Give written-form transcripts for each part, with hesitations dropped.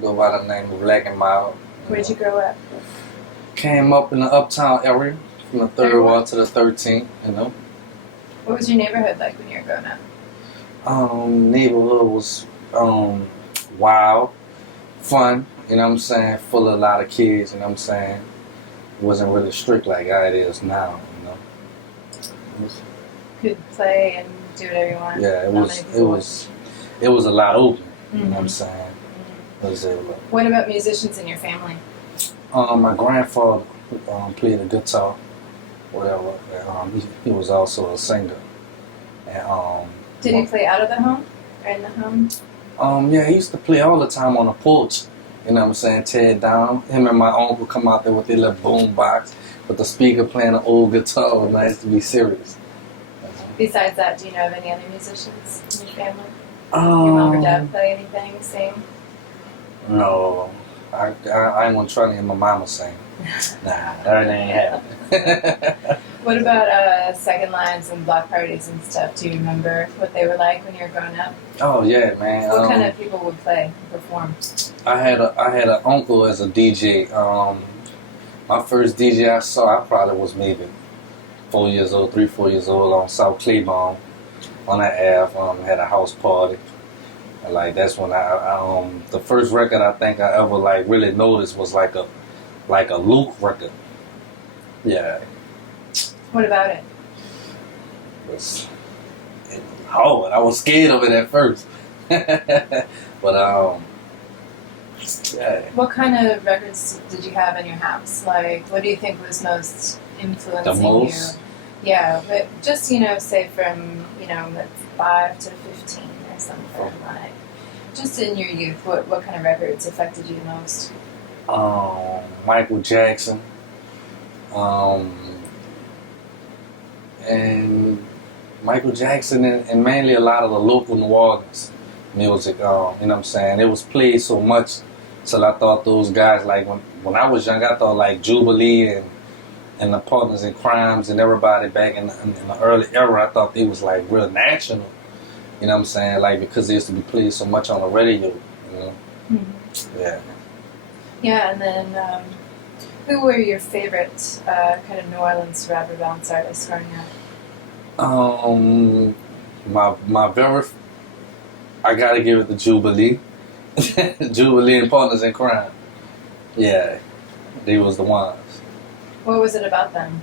Go by the name of BlaqNmilD. Where'd you grow up? Came up in the uptown area, from the 3rd ward to the 13th, you know. What was your neighborhood like when you were growing up? Neighborhood was wild, fun, you know what I'm saying, full of a lot of kids, you know what I'm saying. It wasn't really strict like how it is now, you know. Could play and do whatever you want. Yeah, it was a lot open, you know what I'm saying. What about musicians in your family? My grandfather played the guitar, whatever. And, he was also a singer. And, did he play out of the home or in the home? Yeah, he used to play all the time on the porch. You know what I'm saying? Tear it down. Him and my uncle come out there with their little boom box with the speaker playing an old guitar. It was nice to be serious. Besides that, do you know of any other musicians in your family? Your mom or dad play anything, sing? No, I ain't gonna try to hear my mama sing. Nah, that ain't happening. What about second lines and block parties and stuff? Do you remember what they were like when you were growing up? Oh yeah, man. What kind of people would play and perform? I had an uncle as a DJ. My first DJ I saw, I probably was maybe 4 years old, 3, 4 years old on South Claiborne on that Ave. Had a house party. And like that's when I the first record I think I ever like really noticed was like a Luke record. Yeah. What about it? It was hard. I was scared of it at first. But yeah. What kind of records did you have in your house? Like, what do you think was most influencing the most? you? Yeah, but just say from 5 to 15 or something like. Just in your youth, what kind of records affected you the most? Michael Jackson. And Michael Jackson and mainly a lot of the local New Orleans music, you know what I'm saying? It was played so much till I thought those guys, like when I was young, I thought like Jubilee and the Partners-n-Crime and everybody back in the early era, I thought they was like real national, you know what I'm saying? Like because they used to be played so much on the radio, you know? Mm-hmm. Yeah. Yeah, and then who were your favorite kind of New Orleans rapper bounce artists growing up? My very, I gotta give it to Jubilee. Jubilee and Partners-n-Crime. Yeah, they was the ones. What was it about them?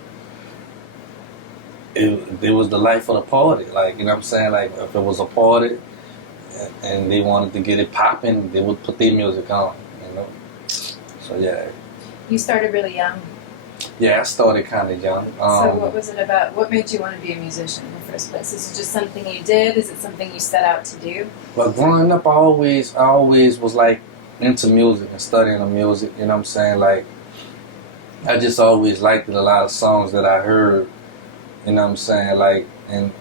It was the life of the party. Like, you know what I'm saying? Like, if it was a party and they wanted to get it popping, they would put their music on, you know? So, yeah. You started really young. Yeah, I started kind of young. So what was it about? What made you want to be a musician in the first place? Is it just something you did? Is it something you set out to do? Well, growing up, I always was like into music and studying the music. You know what I'm saying? Like, I just always liked it, a lot of songs that I heard. You know what I'm saying? Like, in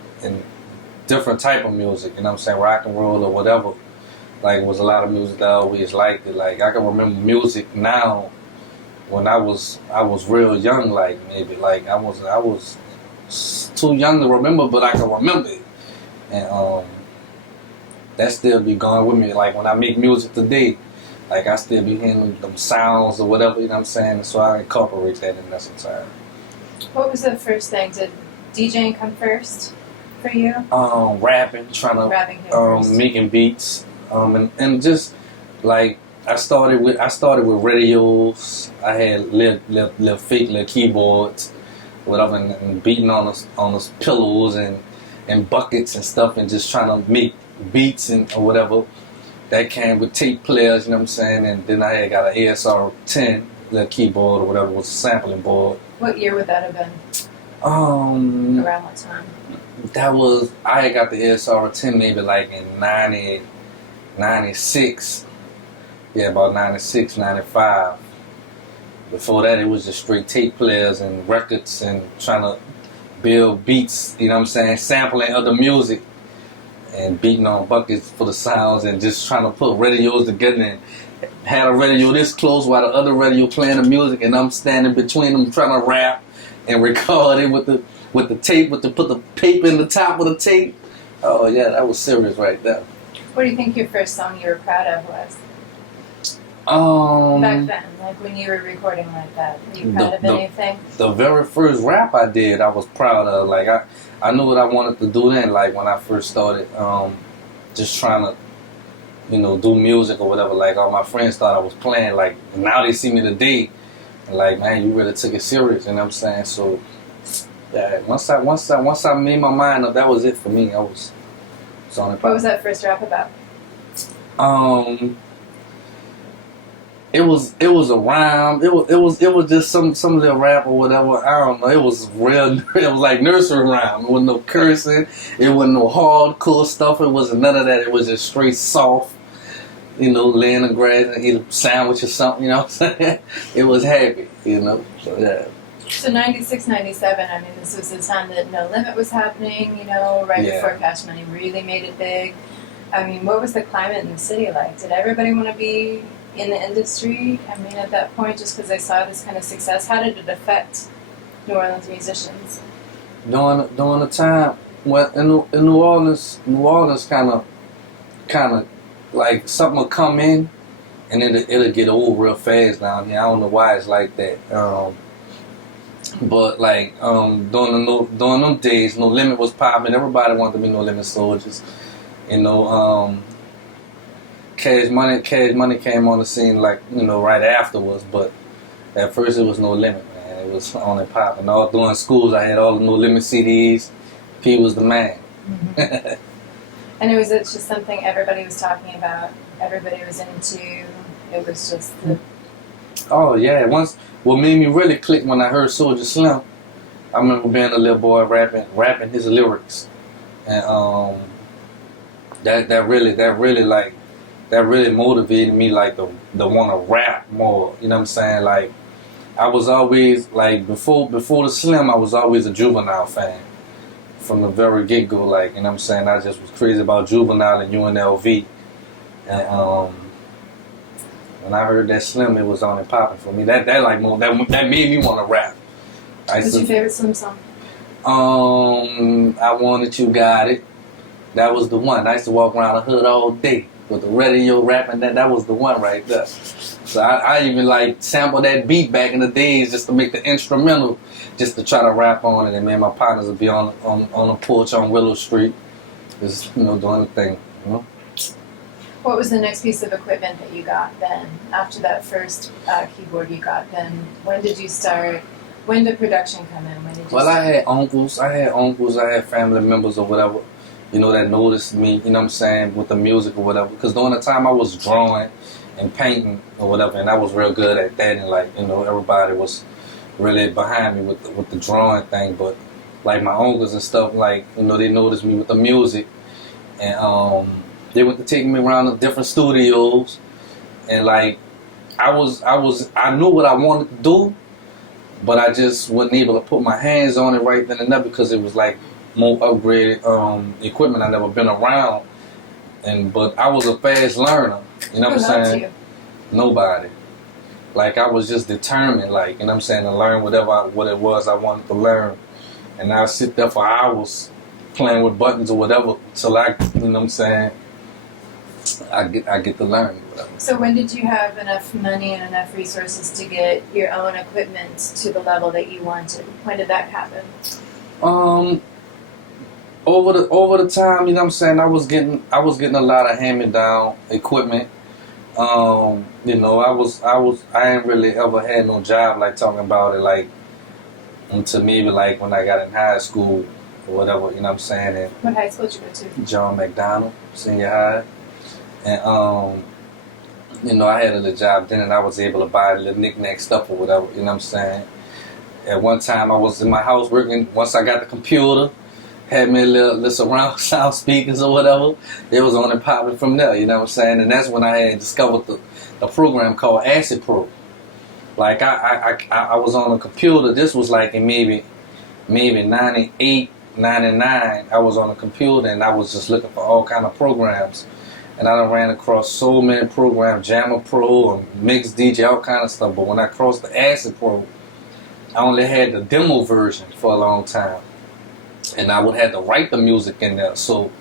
different type of music. You know what I'm saying? Rock and roll or whatever. Like, it was a lot of music that I always liked it. Like, I can remember music now. When I was real young, like maybe like I was too young to remember, but I can remember it, and that still be going with me. Like when I make music today, like I still be hearing them sounds or whatever, you know what I'm saying. So I incorporate that in this entire. What was the first thing? Did DJing come first for you? Rapping, making beats, and just like. I started with radios. I had little fake keyboards, whatever, and beating on the pillows and buckets and stuff, and just trying to make beats and or whatever. That came with tape players, you know what I'm saying. And then I had got an ASR 10 little keyboard or whatever, was a sampling board. What year would that have been? Around what time? I had got the ASR 10 maybe like in 96. Yeah, about 96, 95. Before that, it was just straight tape players and records and trying to build beats, you know what I'm saying, sampling other music and beating on buckets for the sounds and just trying to put radios together and had a radio this close while the other radio playing the music and I'm standing between them trying to rap and record it with the tape, put the paper in the top of the tape. Oh yeah, that was serious right there. What do you think your first song you were proud of was? Back then, like when you were recording like that, were you proud of anything? The very first rap I did, I was proud of. Like I knew what I wanted to do then. Like when I first started, just trying to, do music or whatever. Like all my friends thought I was playing. Like now they see me today, and like, man, you really took it serious. You know what I'm saying? So yeah, once I made my mind up, that was it for me. I was on it. What was that first rap about? It was a rhyme. It was just some little rap or whatever. I don't know. It was real. It was like nursery rhyme. It wasn't no cursing. It wasn't no hardcore stuff. It wasn't none of that. It was just straight soft. Lay in the grass and eat a sandwich or something. You know what I'm saying? It was happy. So yeah. So 96, 97, I mean, this was the time that No Limit was happening, right before Cash Money really made it big. I mean, what was the climate in the city like? Did everybody want to be in the industry? I mean, at that point, just because they saw this kind of success, how did it affect New Orleans musicians? During the time, well, in New Orleans kind of like something will come in, and it'll get old real fast down here. I don't know why it's like that. But like during them days, No Limit was popping. Everybody wanted to be No Limit soldiers. Cash Money came on the scene like right afterwards. But at first it was No Limit, man. It was on and popping. All during schools, I had all the No Limit CDs. P was the man. Mm-hmm. And it's just something everybody was talking about. Everybody was into. It was just the. Oh yeah, what made me really click when I heard Soulja Slim, I remember being a little boy rapping his lyrics, and that really motivated me like to want to rap more. You know what I'm saying? Like I was always like before the Slim, I was always a Juvenile fan from the very get go. Like you know what I'm saying? I just was crazy about Juvenile and UNLV, and when I heard that Slim, it was on and popping for me. That made me want to rap. What's your favorite Slim song? I Wanted You Got It. That was the one. I used to walk around the hood all day with the radio rapping. That was the one right there. So I even like sampled that beat back in the days just to make the instrumental, just to try to rap on it. And man, my partners would be on the porch on Willow Street, just doing the thing. What was the next piece of equipment that you got then? After that first keyboard you got, then when did you start? When did production come in? When did you start? I had uncles, I had family members or whatever, that noticed me, you know what I'm saying, with the music or whatever. Because during the time I was drawing and painting or whatever, and I was real good at that, and like, everybody was really behind me with the drawing thing. But like my uncles and stuff, like, they noticed me with the music, and they went to take me around the different studios, and like I knew what I wanted to do, but I just wasn't able to put my hands on it right then and there because it was like more upgraded equipment I never been around, but I was a fast learner. You know what I'm saying? You? Nobody. Like I was just determined, like to learn what it was I wanted to learn, and I'd sit there for hours playing with buttons or whatever till I get to learn. Whatever. So when did you have enough money and enough resources to get your own equipment to the level that you wanted? When did that happen? Over the time, I was getting a lot of hand-me-down equipment. I ain't really ever had no job like talking about it like until maybe like when I got in high school or whatever. And what high school did you go to? John McDonald Senior High. And I had a little job then, and I was able to buy a little knick-knack stuff or whatever, At one time, I was in my house working. Once I got the computer, had me a little surround sound speakers or whatever, it was on and popping from there, And that's when I had discovered the program called Acid Pro. Like, I was on a computer. This was like in maybe 98, 99. I was on a computer, and I was just looking for all kind of programs. And I done ran across so many programs, Jammer Pro and Mix DJ, all kind of stuff. But when I crossed the Acid Pro, I only had the demo version for a long time. And I would have to write the music in there. So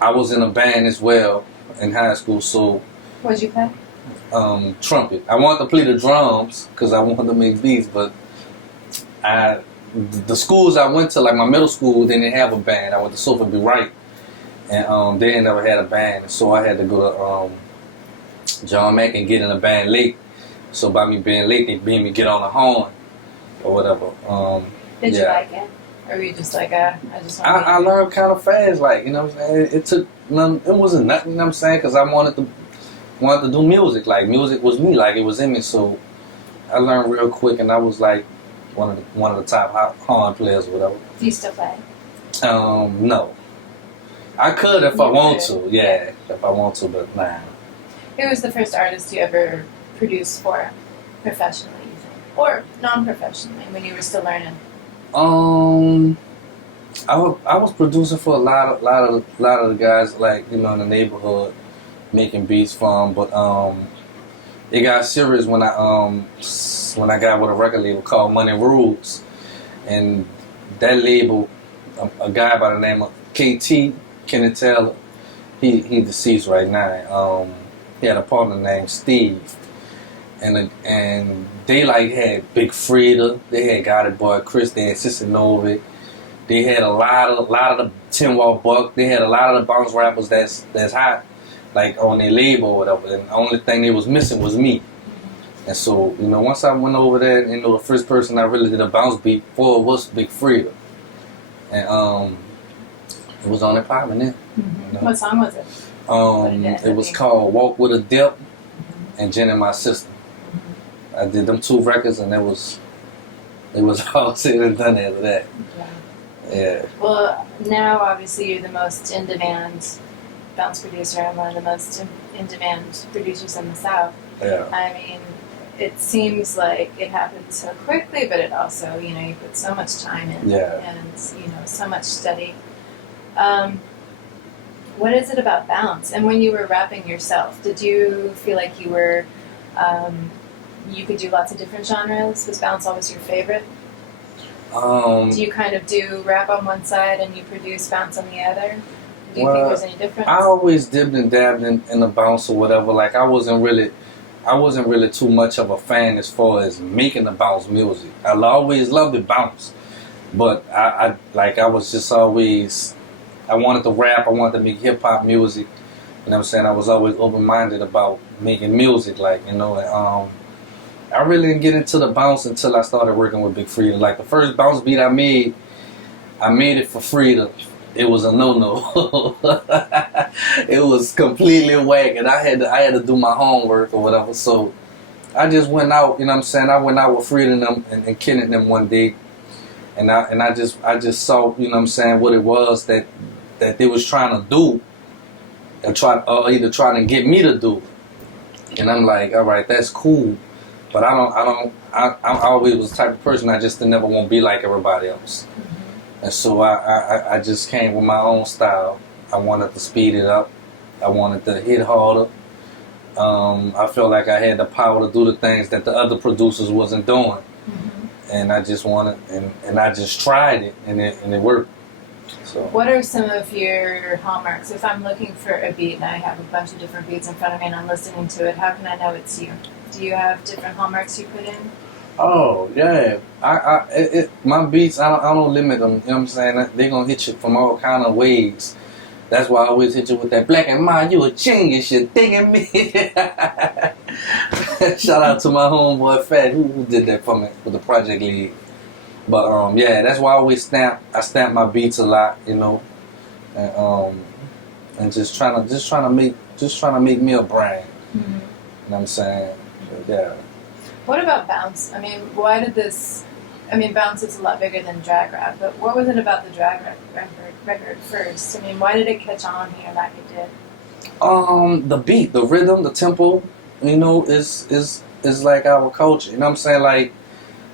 I was in a band as well in high school. So what did you play? trumpet. I wanted to play the drums because I wanted to make beats, but the schools I went to, like my middle school, they didn't have a band. I went to Soulja Be Right, and they ain't never had a band, so I had to go to John Mack and get in a band late. So by me being late, they made me get on the horn or whatever. Did you like it? Or were you just like, I just want I learned kind of fast, like, you know what I'm saying? It took, it wasn't nothing, you know what I'm saying? Because I wanted to do music. Like, music was me, like, it was in me. So I learned real quick, and I was like one of the top horn players or whatever. Do you still play? No. I could if I want to, yeah, if I want to, but nah. Who was the first artist you ever produced for professionally, you think? Or non-professionally, when you were still learning? I was producing for a lot of the guys, like, you know, in the neighborhood, making beats for them. But it got serious when I got with a record label called Money Rules, and that label, a guy by the name of KT, Kenneth Taylor, he deceased right now. He had a partner named Steve. And they like had Big Freedia, they had Got It Boy Chris, they had Sister Novi, they had a lot of the Tim Wall Buck, they had a lot of the bounce rappers that's hot, like on their label or whatever. And the only thing they was missing was me. And so, you know, once I went over there, you know, the first person I really did a bounce beat for was Big Freedia, and it was on that popping then. Mm-hmm. You know? What song was it? It was called Walk With a Dip and Jen and My Sister. I did them 2 records, and it was all said and done after that. Yeah. Well, now obviously you're the most in-demand bounce producer and one of the most in-demand producers in the South. Yeah. I mean, it seems like it happened so quickly, but it also, you know, you put so much time in, and you know, so much study. What is it about bounce? And when you were rapping yourself, did you feel like you were you could do lots of different genres? Was bounce always your favorite? Do you kind of do rap on one side and you produce bounce on the other? Do you think there's any difference? I always dipped and dabbed in the bounce or whatever. Like, I wasn't really too much of a fan as far as making the bounce music. I always loved the bounce, but I was just always, I wanted to rap. I wanted to make hip hop music. You know what I'm saying? I was always open minded about making music, like, you know. And, I really didn't get into the bounce until I started working with Big Freedia. Like, the first bounce beat I made it for Freedia. It was a no-no. It was completely whack, and I had to do my homework or whatever. So I just went out, you know what I'm saying? I went out with Freedia and them and Kenneth and them one day, and I just saw, you know what I'm saying, what it was that they was trying to do, and either trying to get me to do. And I'm like, all right, that's cool. But I always was the type of person I just never want to be like everybody else. Mm-hmm. And so I just came with my own style. I wanted to speed it up. I wanted to hit harder. I felt like I had the power to do the things that the other producers wasn't doing. Mm-hmm. And I just wanted, and I just tried it, and it worked. So. What are some of your hallmarks? If I'm looking for a beat and I have a bunch of different beats in front of me and I'm listening to it, how can I know it's you? Do you have different hallmarks you put in? Oh yeah, my beats, I don't limit them. You know what I'm saying? They're gonna hit you from all kind of ways. That's why I always hit you with that BlaqNmilD. You a genius, you digging me? Shout out to my homeboy Fat who did that for me with the project lead. But yeah, that's why I always stamp my beats a lot, you know, and just trying to make me a brand. Mm-hmm. You know what I'm saying? Yeah. What about bounce? I mean, why did this? I mean, bounce is a lot bigger than drag rap, but what was it about the drag record first? I mean, why did it catch on here like it did? The beat, the rhythm, the tempo, you know, is like our culture. You know what I'm saying? Like,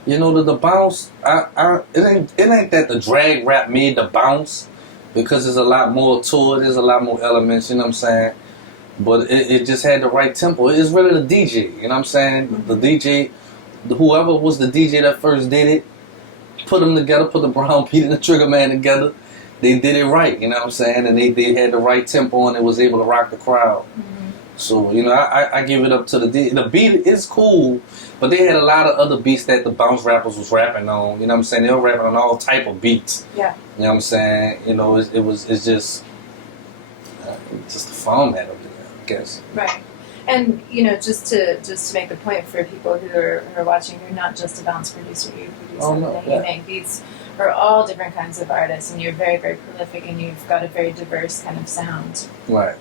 you know, the bounce. It ain't that the drag rap made the bounce, because there's a lot more to it. There's a lot more elements. You know what I'm saying? But it just had the right tempo. It's really the DJ, you know what I'm saying? Mm-hmm. The DJ, whoever was the DJ that first did it, put them together, put the brown beat and the trigger man together. They did it right, you know what I'm saying? And they had the right tempo, and it was able to rock the crowd. Mm-hmm. So, you know, I give it up to the beat is cool, but they had a lot of other beats that the bounce rappers was rapping on. You know what I'm saying? They were rapping on all type of beats. Yeah. You know what I'm saying? You know, it's just the format of it, I guess. Right. And, you know, just to make the point for people who are watching, you're not just a bounce producer, you produce everything. You make beats for all different kinds of artists, and you're very, very prolific, and you've got a very diverse kind of sound. Right.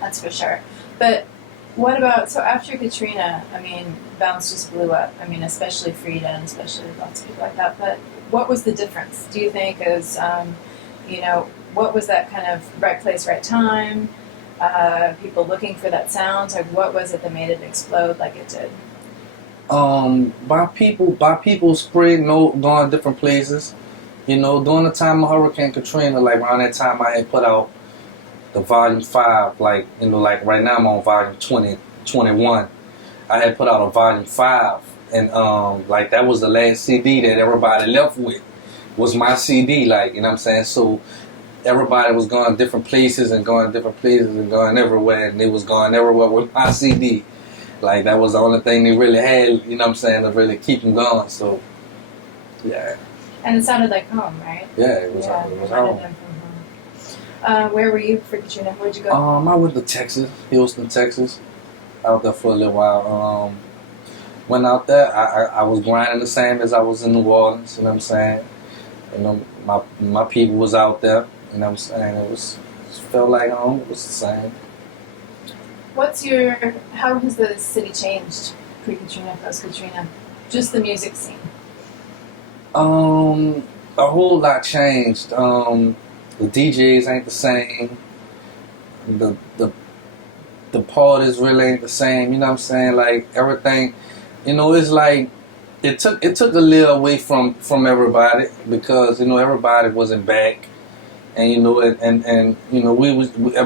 That's for sure. But what about, so after Katrina, I mean, bounce just blew up. I mean, especially Freedia and especially lots of people like that. But what was the difference, do you think, as, you know, what was that kind of right place, right time? People looking for that sound? Like, what was it that made it explode like it did? By people spreading, going different places. You know, during the time of Hurricane Katrina, like around that time, I had put out the volume 5. Like, you know, like right now I'm on volume 21. I had put out a volume 5, and like that was the last CD that everybody left with. Was my CD, like, you know what I'm saying? So everybody was going different places and going everywhere, and they was going everywhere with my CD. Like, that was the only thing they really had, you know what I'm saying, to really keep them going. So, yeah. And it sounded like home, right? Yeah, it was home. Them from home. Where were you for Katrina? Where'd you go? I went to Texas, Houston, Texas. Out there for a little while. Went out there. I was grinding the same as I was in New Orleans. You know what I'm saying? You know, my people was out there. You know what I'm saying? It felt like home. It was the same. How has the city changed pre-Katrina, post-Katrina? Just the music scene. A whole lot changed. The DJs ain't the same. The parties really ain't the same. You know what I'm saying? Like, everything, you know, it's like it took a little away from everybody, because, you know, everybody wasn't back. And, you know, and you know,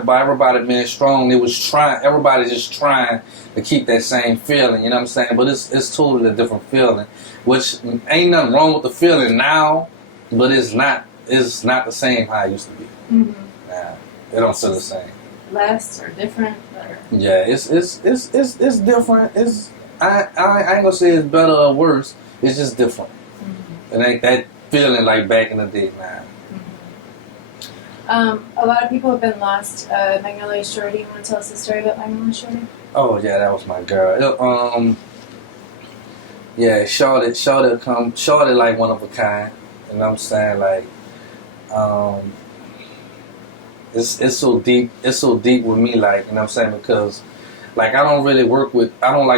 by everybody being strong, everybody just trying to keep that same feeling, you know what I'm saying? But it's totally a different feeling, which ain't nothing wrong with the feeling now, but it's not the same how it used to be. Mm-hmm. Nah, it don't feel the same. Less or different? Or? Yeah, it's different. I ain't gonna say it's better or worse. It's just different. Mm-hmm. It ain't that feeling like back in the day, man. A lot of people have been lost. Magnolia Shorty, you want to tell us the story about Magnolia Shorty? Oh yeah, that was my girl. Yeah, Shorty like one of a kind. You know what I'm saying? Like, it's so deep. It's so deep with me, like, you know what I'm saying? Because, like, I don't like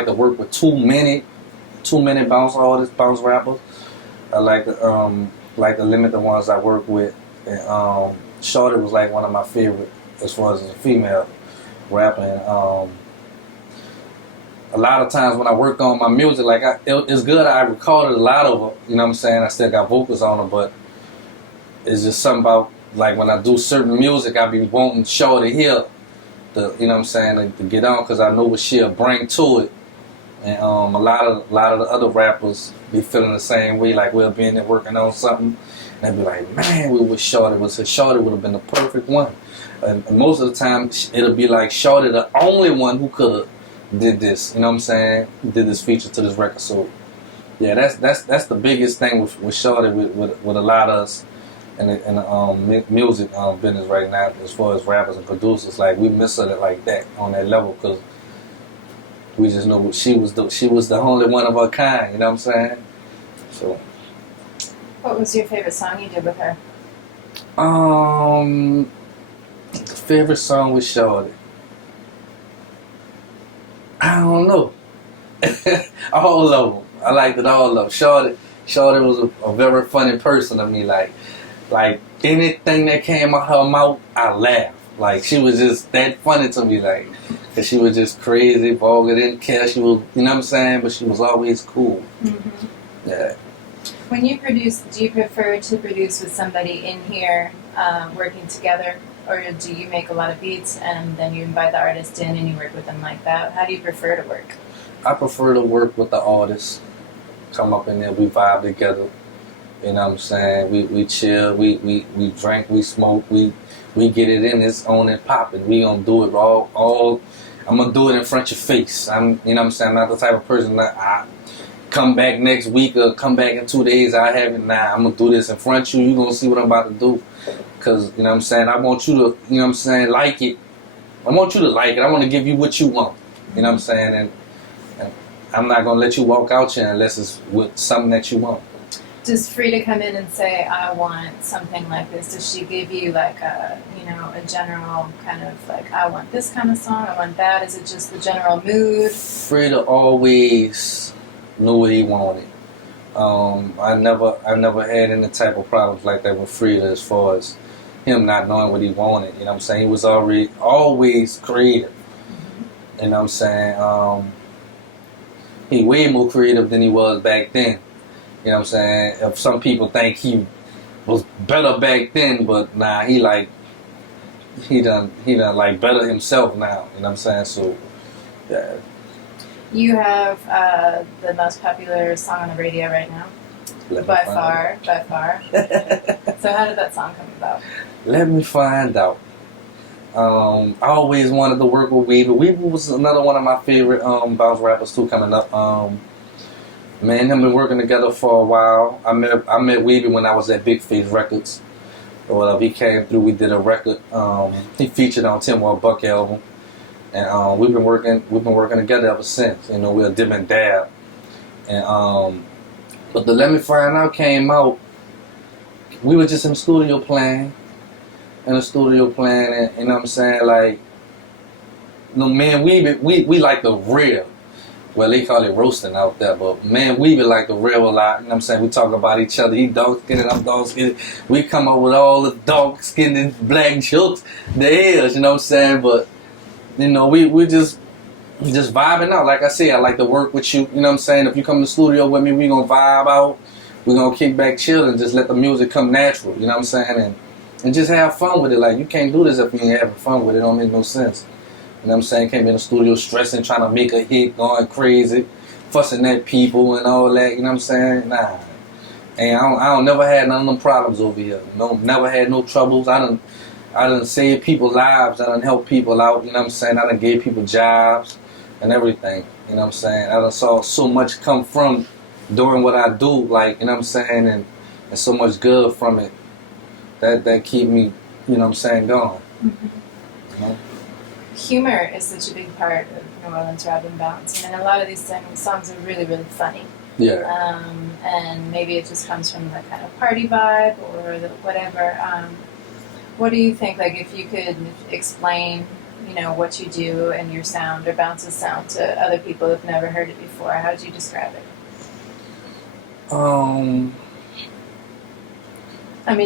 to work with too many bounce artists, bounce rappers. I like to limit the ones I work with. And Shorty was like one of my favorite as far as a female rapper. And, a lot of times when I work on my music, like, it's good. I recorded a lot of it, you know what I'm saying? I still got vocals on it, but it's just something about, like, when I do certain music, I be wanting Shorty here, you know what I'm saying, like, to get on, because I know what she'll bring to it. And a lot of the other rappers be feeling the same way, like, we'll be in there working on something, and they'll be like, man, we wish Shorty would have been the perfect one. And most of the time, it'll be like Shorty the only one who could have did this, you know what I'm saying? Did this feature to this record. So yeah, that's the biggest thing with Shorty with a lot of us in the music business right now, as far as rappers and producers. Like, we miss her like that on that level, because we just know she was the only one of her kind, you know what I'm saying? So, what was your favorite song you did with her? The favorite song with Shorty, I don't know. All of them. I liked it all of them. Shorty was a very funny person to me. Like anything that came out her mouth, I laughed. Like, she was just that funny to me. Like, cause she was just crazy, vulgar, didn't care. She was, you know what I'm saying? But she was always cool. Mm-hmm. Yeah. When you produce, do you prefer to produce with somebody in here working together? Or do you make a lot of beats and then you invite the artist in and you work with them like that? How do you prefer to work? I prefer to work with the artist. Come up in there, we vibe together. You know what I'm saying? We chill, we drink, we smoke, we get it in, it's on and popping. We gonna do it all I'm gonna do it in front of your face. I'm not the type of person that I come back next week or come back in 2 days. I have it now. I'm gonna do this in front of you. You gonna see what I'm about to do. Cause I want you to, like it. I want you to like it. I want to give you what you want. And I'm not gonna let you walk out here unless it's with something that you want. Does Freedia come in and say, I want something like this? Does she give you like a general kind of like, I want this kind of song, I want that? Is it just the general mood? Freedia always knew what he wanted. I never had any type of problems like that with Freedia as far as him not knowing what he wanted. He was always creative. He way more creative than he was back then. If some people think he was better back then, but nah, he done like better himself now. So yeah. You have the most popular song on the radio right now. By far. So how did that song come about? Let me find out. I always wanted to work with Weebie. Weebie was another one of my favorite bounce rappers too coming up. Me and him been working together for a while. I met Weebie when I was at Big Face Records. Well, he came through. We did a record. He featured on Tim Wall Buck album, and we've been working together ever since. We're a dib and dab. And but the Let Me Find Out came out. We were just in the studio playing. And like, man, we like the real. Well, they call it roasting out there, but man, we be like the real a lot. We talk about each other. He dark skinned, I'm dark skinned. We come up with all the dark skinned and black jokes there is, But we just vibing out. Like I said, I like to work with you. If you come to the studio with me, we gonna vibe out. We gonna kick back, chill, and just let the music come natural. And just have fun with it. Like, you can't do this if you ain't having fun with it. It don't make no sense. Can't be in the studio stressing, trying to make a hit, going crazy, fussing at people and all that. Nah. And I don't never had none of them problems over here. Never had no troubles. I done saved people's lives. I done helped people out. I done gave people jobs and everything. I done saw so much come from doing what I do. Like, and so much good from it. That keep me, going. Mm-hmm. Humor is such a big part of New Orleans rap and bounce. A lot of these songs are really, really funny. Yeah. And maybe it just comes from the kind of party vibe or whatever. What do you think? Like, if you could explain, what you do and your sound or Bounce's sound to other people who've never heard it before, how would you describe it?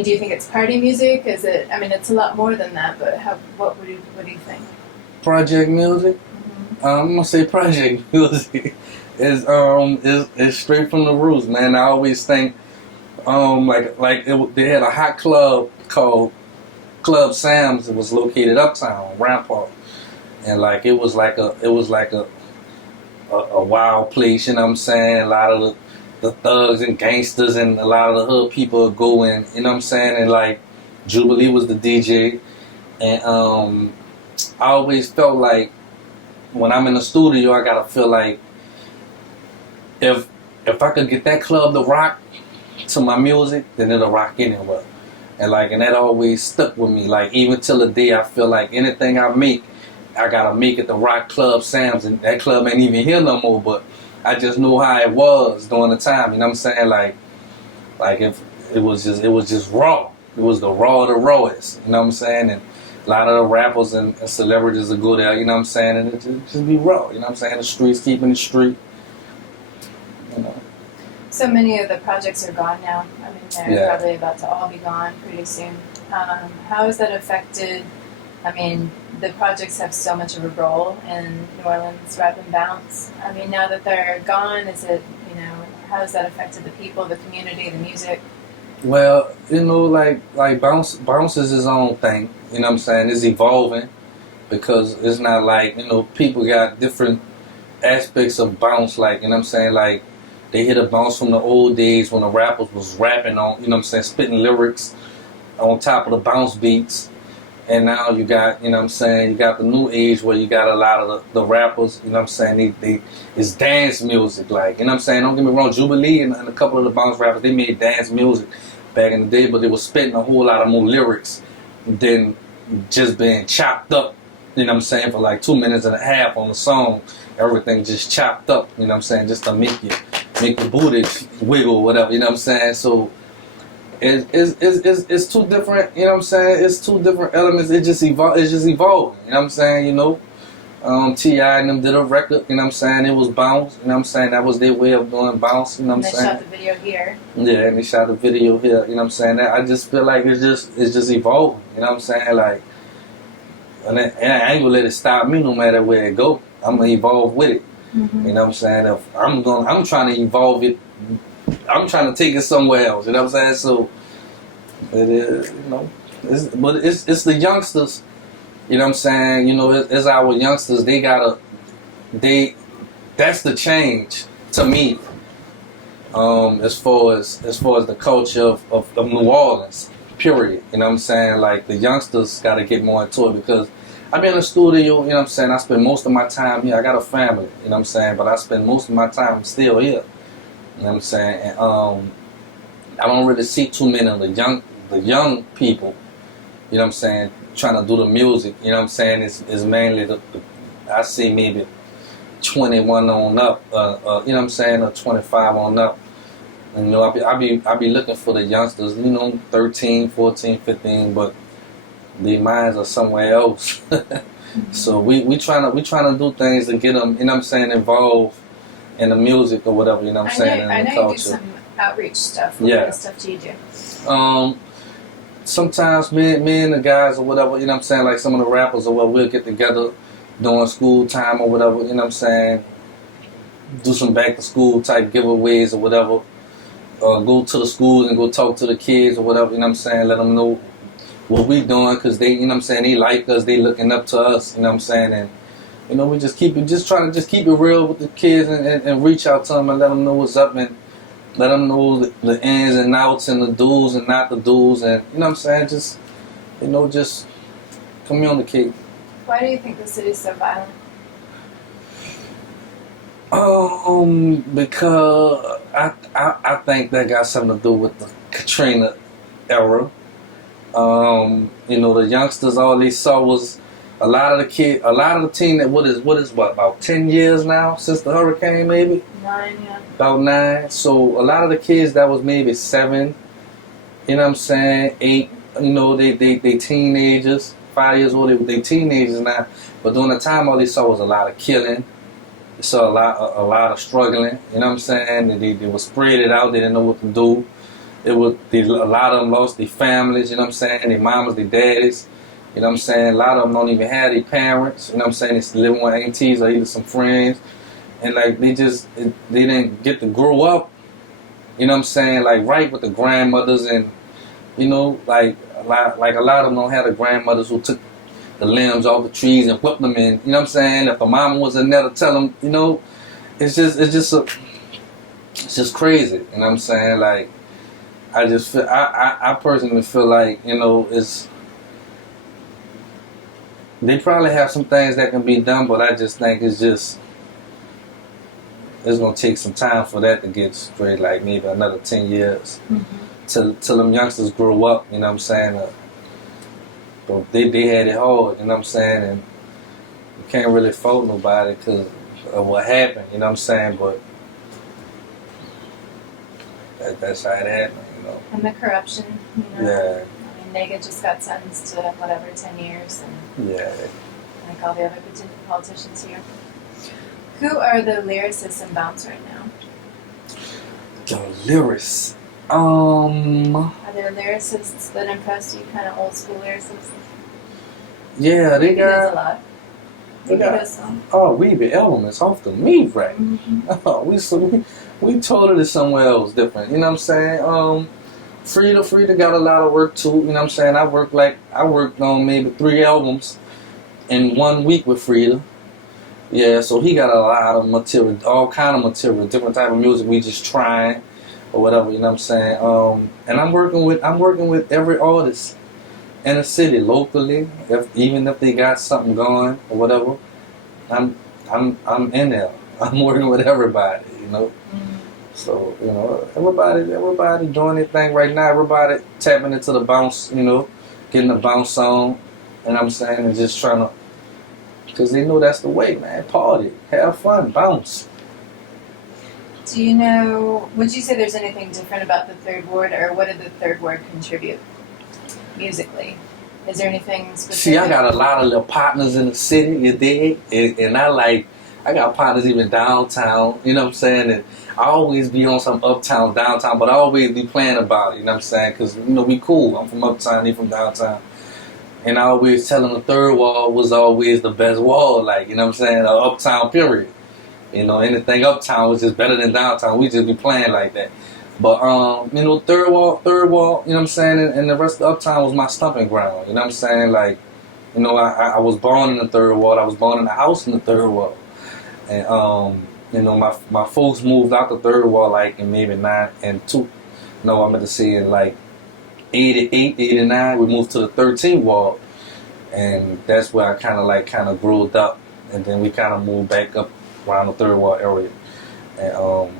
Do you think it's party music? Is it? It's a lot more than that. But what do you think? Project music. Mm-hmm. I'm gonna say project music is straight from the roots, man. I always think they had a hot club called Club Sam's. It was located uptown Rampart, and it was like a wild place. A lot of the thugs and gangsters and a lot of the hood people would go in. And Jubilee was the DJ, and I always felt like when I'm in the studio, I gotta feel like if I could get that club to rock to my music, then it'll rock anywhere. And that always stuck with me. Even till the day I feel like anything I make, I gotta make it to rock Club Sam's, and that club ain't even here no more. But I just know how it was during the time. If it was just raw. It was the rawest. And a lot of the rappers and celebrities would go there, and it just be raw, the streets keeping the street, So many of the projects are gone now. They're probably about to all be gone pretty soon. How has that affected, the projects have so much of a role in New Orleans rap and bounce. Now that they're gone, is it, how has that affected the people, the community, the music? Well, bounce is his own thing. It's evolving because it's not people got different aspects of bounce. They hit a bounce from the old days when the rappers was rapping on, spitting lyrics on top of the bounce beats. And now you got, you know what I'm saying, you got the new age where you got a lot of the rappers, you know what I'm saying, it's dance music, like, you know what I'm saying, don't get me wrong, Jubilee and a couple of the bounce rappers, they made dance music back in the day, but they were spitting a whole lot of more lyrics than just being chopped up, you know what I'm saying, for like 2.5 minutes on the song, everything just chopped up, you know what I'm saying, just to make the booty wiggle, whatever, you know what I'm saying, so it's two different, you know what I'm saying, it's two different elements, it's just evolving, you know what I'm saying, you know, T.I. and them did a record, you know what I'm saying, it was bounce, you know what I'm saying, that was their way of doing bounce, you know what I'm saying. And they shot the video here. Yeah, and they shot the video here, you know what I'm saying, I just feel like it's just evolving, you know what I'm saying, like, and I ain't gonna let it stop me no matter where it go, I'm gonna evolve with it, you know what I'm saying, if I'm trying to evolve it, I'm trying to take it somewhere else, you know what I'm saying? So, it is, you know, it's the youngsters, you know what I'm saying? You know, it's our youngsters. That's the change to me. As far as the culture of New Orleans, period. You know what I'm saying? Like the youngsters got to get more into it because I be in the studio. You know what I'm saying? I spend most of my time here. I got a family. You know what I'm saying? But I spend most of my time still here. You know what I'm saying? And I don't really see too many of the young people, you know what I'm saying, trying to do the music, you know what I'm saying, is mainly I see maybe 21 on up, you know what I'm saying, or 25 on up. And, you know, I be looking for the youngsters, you know, 13, 14, 15, but their minds are somewhere else. So we trying to do things to get them, you know what I'm saying, involved in the music or whatever, you know what I'm saying, in the culture. I know you do some outreach stuff. What kind of stuff do you do? Sometimes me and the guys or whatever, you know what I'm saying, like some of the rappers or whatever, we'll get together during school time or whatever, you know what I'm saying, do some back to school type giveaways or whatever, go to the schools and go talk to the kids or whatever, you know what I'm saying, let them know what we doing, because they, you know what I'm saying, they like us, they looking up to us, you know what I'm saying, and you know, we just trying to keep it real with the kids and reach out to them and let them know what's up and let them know the ins and outs and the do's and not the do's and, you know what I'm saying, just, you know, just communicate. Why do you think the city's so violent? Because I think that got something to do with the Katrina era. You know, the youngsters, all they saw was a lot of the team that what is about 10 years now since the hurricane, maybe 9, yeah, about 9. So a lot of the kids that was maybe 7, you know what I'm saying, 8, you know, they teenagers, 5 years old, they teenagers now. But during the time, all they saw was a lot of killing. They saw a lot of struggling. You know what I'm saying? They were spread it out. They didn't know what to do. A lot of them lost their families. You know what I'm saying? Their mamas, their daddies. You know what I'm saying? A lot of them don't even have their parents. You know what I'm saying? They living with aunties or either some friends. And like they didn't get to grow up. You know what I'm saying? Like right with the grandmothers and, you know, like a lot of them don't have the grandmothers who took the limbs off the trees and whipped them in. You know what I'm saying? If a mama was in there to tell them, you know, it's just crazy. You know what I'm saying? Like I just feel, I personally feel like, you know, they probably have some things that can be done, but I just think it's gonna take some time for that to get straight, like maybe another 10 years till them youngsters grow up, you know what I'm saying? But they had it hard, you know what I'm saying? And you can't really fault nobody because of what happened, you know what I'm saying? But that's how it happened, you know. And the corruption, you know. Yeah. I mean, Nega just got sentenced to whatever, 10 years, and yeah, like all the other politicians here. Who are the lyricists in Bounce right now? The lyrics. Are there lyricists that impress you, kind of old school lyricists? Yeah, they got. A lot. Weebie elements off the meat rack. We told it somewhere else different. You know what I'm saying? Freedia got a lot of work too. You know what I'm saying? I worked on maybe 3 albums in 1 week with Freedia. Yeah, so he got a lot of material, all kind of material, different type of music. We just trying or whatever. You know what I'm saying? And I'm working with every artist in a city locally, even if they got something going or whatever, I'm in there. I'm working with everybody, you know. So, you know, everybody doing their thing right now. Everybody tapping into the bounce, you know, getting the bounce on. And I'm saying, and just trying to, because they know that's the way, man. Party, have fun, bounce. Do you know, would you say there's anything different about the Third Ward, or what did the Third Ward contribute musically? Is there anything specific? See, I got a lot of little partners in the city, you dig? And I got partners even downtown, you know what I'm saying? And I always be on some uptown, downtown, but I always be playing about it, you know what I'm saying? Because, you know, we cool. I'm from uptown, they from downtown. And I always tell them the Third Wall was always the best wall, like, you know what I'm saying? Uptown, period. You know, anything uptown was just better than downtown. We just be playing like that. But, you know, Third Wall, you know what I'm saying? And the rest of uptown was my stomping ground, you know what I'm saying? Like, you know, I was born in the Third Wall. I was born in a house in the Third Wall. And, you know, my folks moved out the Third Wall, like, in maybe 92. No, I meant to say in, like, 88, 89, we moved to the 13th Wall. And that's where I kind of grew up. And then we kind of moved back up around the Third Wall area. And,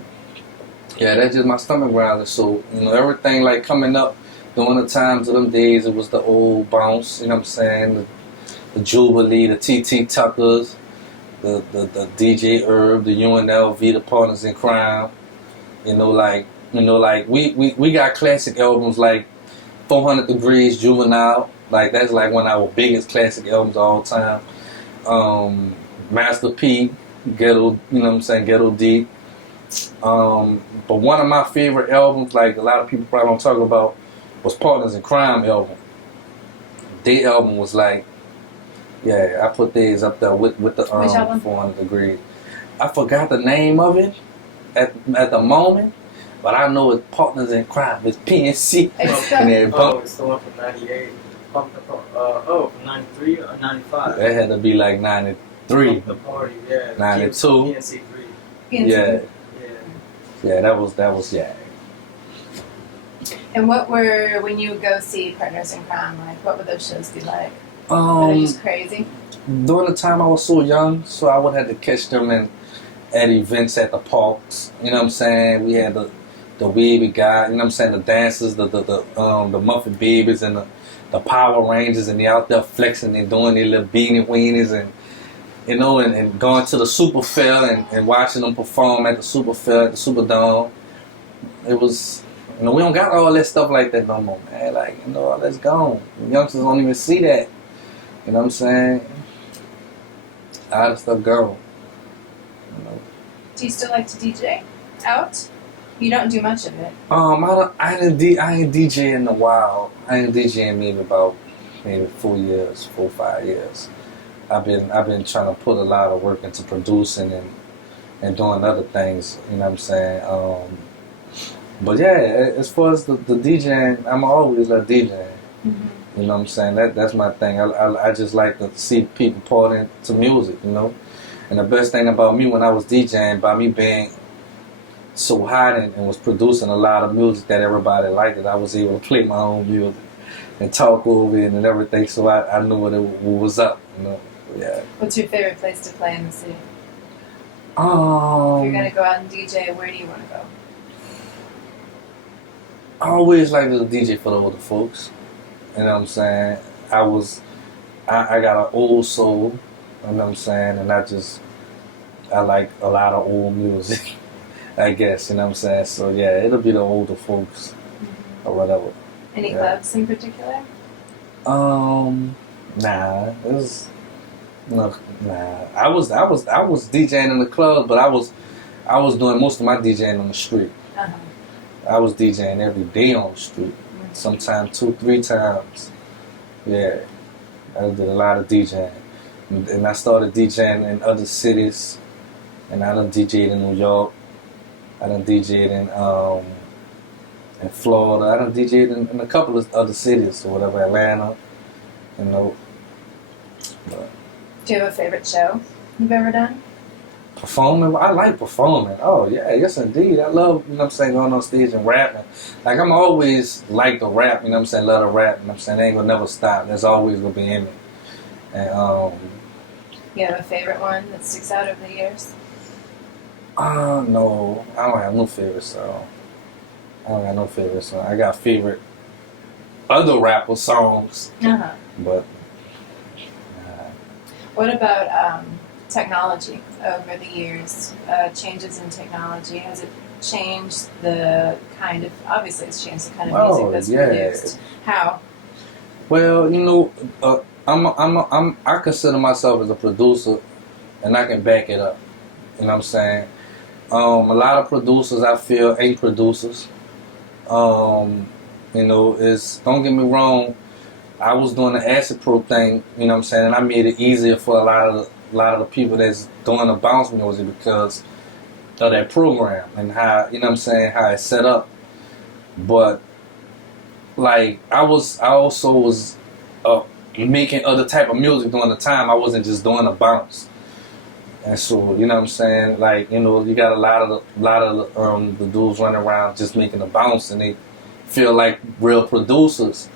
yeah, that's just my stomach ground. So, you know, everything like coming up during the times of them days, it was the old bounce, you know what I'm saying? The Jubilee, the TT Tuckers, the DJ Herb, the UNLV, the Partners-n-Crime. You know, like we got classic albums like 400 Degrees, Juvenile. Like that's like one of our biggest classic albums of all time. Master P, Ghetto, you know what I'm saying, Ghetto D. But one of my favorite albums, like a lot of people probably don't talk about, was Partners-n-Crime album. Their album was like, yeah, I put theirs up there with the 400 Degrees. I forgot the name of it at the moment, but I know it's Partners-n-Crime. It's PNC. It's the one from 98. From 93 or 95. That had to be like 93. The party, yeah. 92. PNC 3. Yeah. Yeah, that was yeah. And what were, when you would go see Partners-n-Crime, like, what would those shows be like? Were they just crazy? During the time I was so young, so I would have to catch them at events at the parks. You know what I'm saying? We had the Weebie guy, you know what I'm saying? The dancers, the Muffin Babies and the Power Rangers, and they out there flexing and doing their little beanie weenies and, you know, and going to the Super Fair and watching them perform at the Super Fair, at the Superdome. It was, you know, we don't got all that stuff like that no more, man. Like, you know, that's gone. The youngsters don't even see that. You know what I'm saying? All that stuff gone. You know. Do you still like to DJ out? You don't do much of it. I ain't DJ in a while. I ain't DJing maybe 4 or 5 years. I've been trying to put a lot of work into producing and doing other things, you know what I'm saying? But yeah, as far as the DJing, I'm always like DJing. Mm-hmm. You know what I'm saying? That's my thing. I just like to see people pour into music, you know? And the best thing about me when I was DJing, by me being so hot and was producing a lot of music that everybody liked, that I was able to play my own music and talk over it and everything, so I knew what was up, you know? Yeah. What's your favorite place to play in the city? If you're gonna go out and DJ, where do you want to go? I always like to DJ for the older folks. You know what I'm saying? I got an old soul, you know what I'm saying? And I like a lot of old music, I guess, you know what I'm saying? So yeah, it'll be the older folks or whatever. Any clubs in particular? Nah. I was DJing in the club, but I was doing most of my DJing on the street. Uh-huh. I was DJing every day on the street, sometimes 2-3 times. Yeah, I did a lot of DJing, and I started DJing in other cities, and I done DJed in New York. I done DJed in Florida. I done DJed in a couple of other cities or whatever, Atlanta, you know. But, do you have a favorite show you've ever done? Performing, I like performing. Oh yeah, yes indeed. I love, you know what I'm saying, going on stage and rapping. Like I'm always like to rap, you know what I'm saying, love to rap, you know what I'm saying, it ain't gonna never stop. That's always gonna be in me. And you have a favorite one that sticks out over the years? no, I don't have no favorite song. I don't got no favorite song. I got favorite other rapper songs, but what about technology over the years? Changes in technology, has it changed the kind of, obviously it's changed the kind of music that's produced? How? Well, you know, I consider myself as a producer, and I can back it up. You know what I'm saying? A lot of producers I feel ain't producers. You know, don't get me wrong, I was doing the acid pro thing, you know what I'm saying, and I made it easier for a lot of the people that's doing the bounce music because of that program and how, you know what I'm saying, how it's set up. But like I also was making other type of music during the time. I wasn't just doing a bounce. And so, you know what I'm saying, like, you know, you got a lot of the dudes running around just making a bounce, and they feel like real producers.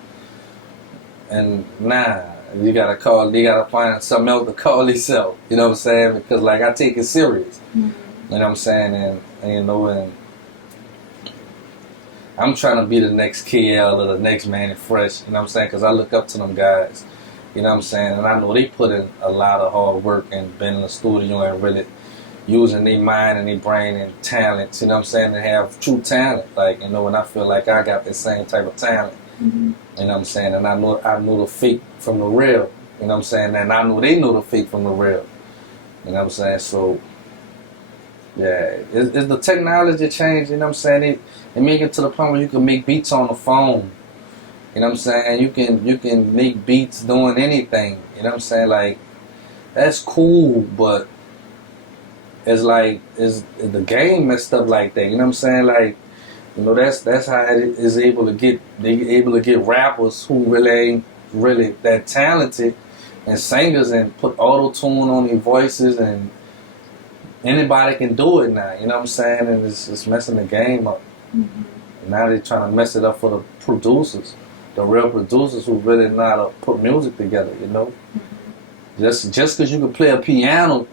And nah, they gotta find something else to call themselves. You know what I'm saying? Because like I take it serious. Mm-hmm. You know what I'm saying? And you know, and I'm trying to be the next KL or the next Manny Fresh. You know what I'm saying? Because I look up to them guys. You know what I'm saying? And I know they put in a lot of hard work and been in the studio and really using their mind and their brain and talents, you know what I'm saying, and have true talent. Like, you know, and I feel like I got the same type of talent. Mm-hmm. You know what I'm saying? And I know the fake from the real. You know what I'm saying? And I know they know the fake from the real. You know what I'm saying? So, yeah. It's the technology change, you know what I'm saying? It make it to the point where you can make beats on the phone. You know what I'm saying? You can make beats doing anything. You know what I'm saying? Like, that's cool, but it's like, is the game messed up like that? You know what I'm saying? Like, you know, that's how it is able to get rappers who really ain't really that talented, and singers, and put auto-tune on their voices, and anybody can do it now. You know what I'm saying? And it's messing the game up. Mm-hmm. Now they're trying to mess it up for the producers. The real producers who really know how to put music together, you know? Mm-hmm. Just because you can play a piano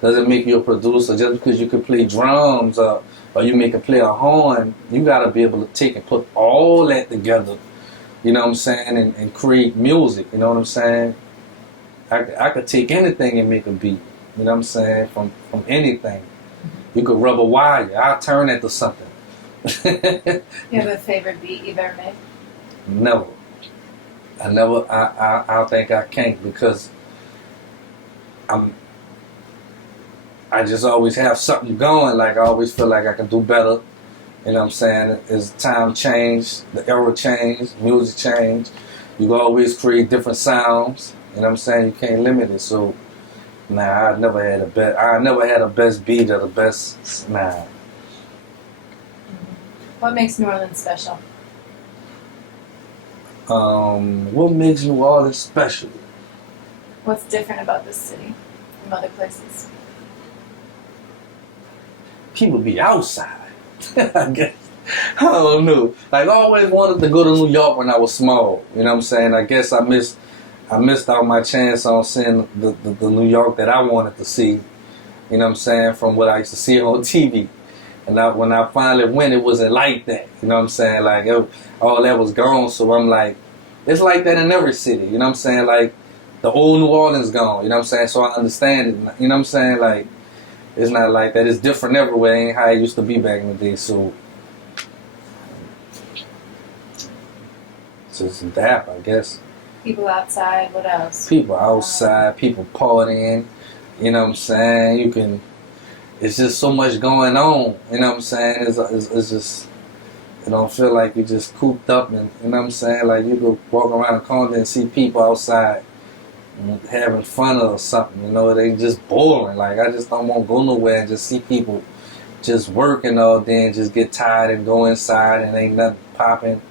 doesn't make you a producer. Just because you can play drums or you can play a horn, you got to be able to take and put all that together, you know what I'm saying, and create music, you know what I'm saying? I could take anything and make a beat, you know what I'm saying, from anything. You could rub a wire, I'll turn it to something. You have a favorite beat you've ever made? Never. I don't think I can, because I just always have something going. Like, I always feel like I can do better. You know what I'm saying? As time changed, the era changed, music changed, you can always create different sounds. You know what I'm saying? You can't limit it. So, nah, I never had a best beat or the best. Nah. What makes New Orleans special? What makes New Orleans special? What's different about this city from other places? People be outside. I guess. I don't know. Like, I always wanted to go to New York when I was small. You know what I'm saying? I guess I missed out my chance on seeing the New York that I wanted to see. You know what I'm saying? From what I used to see on TV. And when I finally went, it wasn't like that. You know what I'm saying? Like, all that was gone. So I'm like, it's like that in every city. You know what I'm saying? Like, the old New Orleans gone. You know what I'm saying? So I understand it. You know what I'm saying? Like, it's not like that. It's different everywhere. It ain't how it used to be back in the day. So it's just that, I guess. People outside. What else? People outside. People partying. You know what I'm saying? It's just so much going on. You know what I'm saying? It's just, it don't feel like you just cooped up, and you know what I'm saying? Like, you go walk around the corner and see people outside having fun or something. You know, they just boring. Like, I just don't want to go nowhere and just see people just working all day and just get tired and go inside and ain't nothing popping.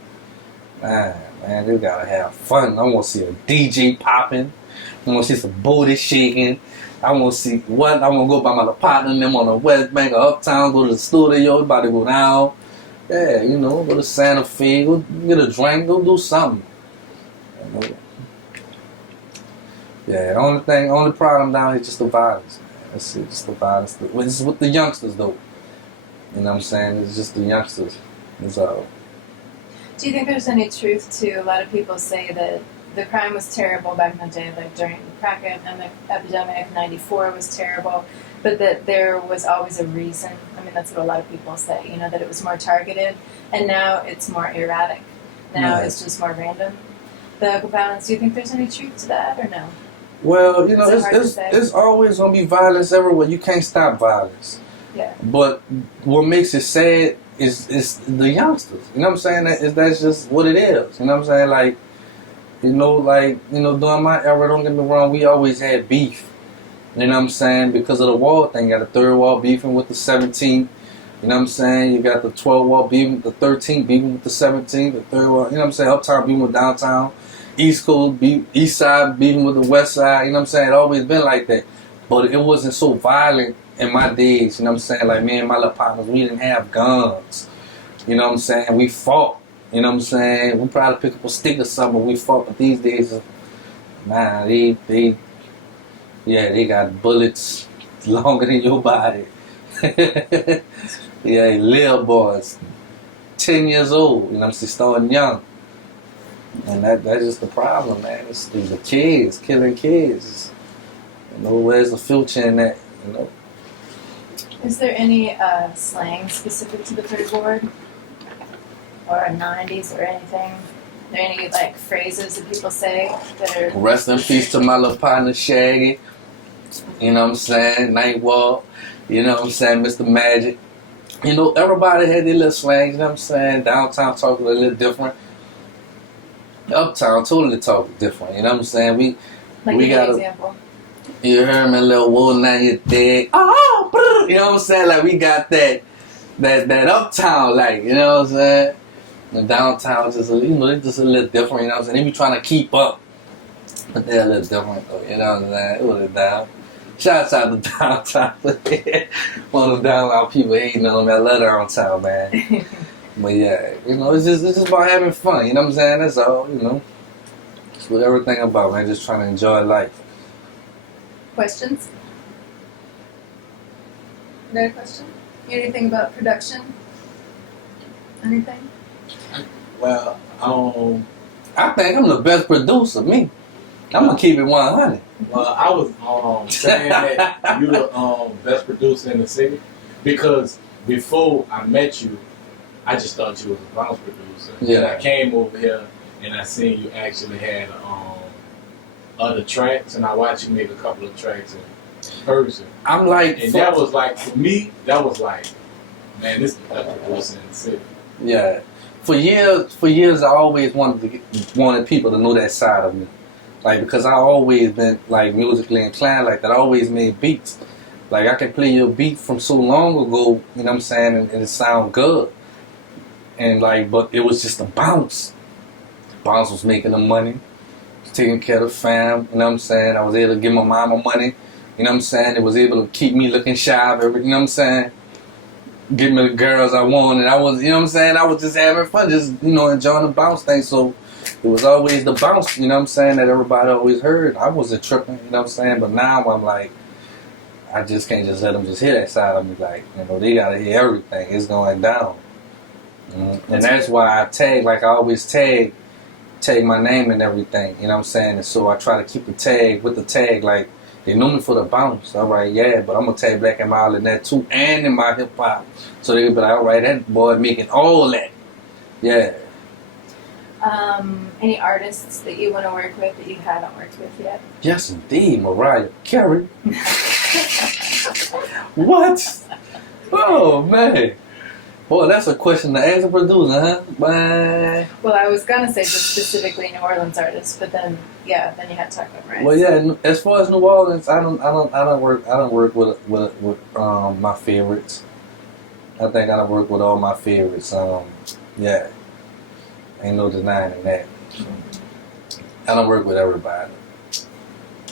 Man, they gotta have fun. I want to see a DJ popping. I want to see some booty shaking. I want to see what. I want to go by my little partner and them on the West Bank or Uptown, go to the studio, we about to go down. Yeah, you know, go to Santa Fe, go get a drink, go do something. You know? Yeah, the only problem down here is just the violence. That's it, just the violence. It's with the youngsters, though. You know what I'm saying? It's just the youngsters. It's all. Do you think there's any truth to a lot of people say that the crime was terrible back in the day, like during the crack epidemic, 94 was terrible, but that there was always a reason? I mean, that's what a lot of people say, you know, that it was more targeted, and now it's more erratic. Now it's just more random. The violence, do you think there's any truth to that, or no? Well, you know, it's always going to be violence everywhere. You can't stop violence. Yeah. But what makes it sad is the youngsters. You know what I'm saying? That's just what it is. You know what I'm saying? Like, during my era, don't get me wrong, we always had beef. You know what I'm saying? Because of the wall thing. You got the third wall beefing with the 17th. You know what I'm saying? You got the 12 wall beefing with the 13th, beefing with the 17th, the third wall. You know what I'm saying? Uptown beefing with downtown. East Coast, East Side beefing with the West Side. You know what I'm saying? It always been like that. But it wasn't so violent in my days. You know what I'm saying? Like, me and my little partners, we didn't have guns. You know what I'm saying? We fought. You know what I'm saying? We probably pick up a stick or something, we fought. But these days, man, they got bullets longer than your body. Yeah, little boys, 10 years old. You know what I'm saying? Starting young. And that's just the problem, man. It's the kids, killing kids. You know, where's the future in that, you know? Is there any slang specific to the Third Ward? Or 90s or anything? Are there any, like, phrases that people say that are... Rest in peace to my little partner, Shaggy. You know what I'm saying? Nightwalk. You know what I'm saying? Mr. Magic. You know, everybody had their little slangs, you know what I'm saying? Downtown talk a little different. Uptown totally talk different, you know what I'm saying? We got an example. You heard me, little wool, now you're dead. Oh, you know what I'm saying? Like, we got that uptown, like, you know what I'm saying? The downtown just, you know, it's just a little different, you know what I'm saying? They be trying to keep up, but they're a little different, though, you know what I'm saying? It was down. Shouts out to downtown. One of the downtown people hating on that letter downtown, man. But yeah, you know, it's just about having fun, you know what I'm saying? That's all, you know. That's what everything about, man. Just trying to enjoy life. Questions? Another question? Anything about production? Anything? Well, I think I'm the best producer, me. I'm gonna keep it 100. Well, I was saying that you're the best producer in the city because before I met you, I just thought you was a bounce producer. Yeah. And I came over here and I seen you actually had other tracks, and I watched you make a couple of tracks in person. I'm like, and that was like, for me, that was like, man, this is the best producer in the city. Yeah. For years, I always wanted people to know that side of me. Like, because I always been, like, musically inclined like that. I always made beats. Like, I can play you a beat from so long ago, you know what I'm saying, and it sound good. And, like, but it was just a bounce. Bounce was making the money, taking care of the fam, you know what I'm saying. I was able to give my mama money, you know what I'm saying. It was able to keep me looking shy of everything, you know what I'm saying. Give me the girls I wanted. I was, you know what I'm saying, I was just having fun, just, you know, enjoying the bounce thing. So it was always the bounce, you know what I'm saying, that everybody always heard. I wasn't tripping, you know what I'm saying. But now I'm like, I just can't just let them just hear that side of me. Like, you know, they gotta hear everything. It's going down. And that's why I tag, like I always tag my name and everything, you know what I'm saying. And so I try to keep the tag with the tag, like, they know me for the bounce, alright, yeah, but I'm gonna tag BlaqNmilD in that too, and in my hip hop. So they be like, alright, that boy making all that. Yeah. Any artists that you want to work with that you haven't worked with yet? Yes, indeed, Mariah Carey. What? Oh, man. Boy, that's a question to ask a producer, huh? Bye. Well, I was gonna say just specifically New Orleans artists, but then you had to talk about Mariah. Well, yeah. As far as New Orleans, I don't work with my favorites. I think I don't work with all my favorites. Yeah, ain't no denying that. I don't work with everybody.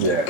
Yeah.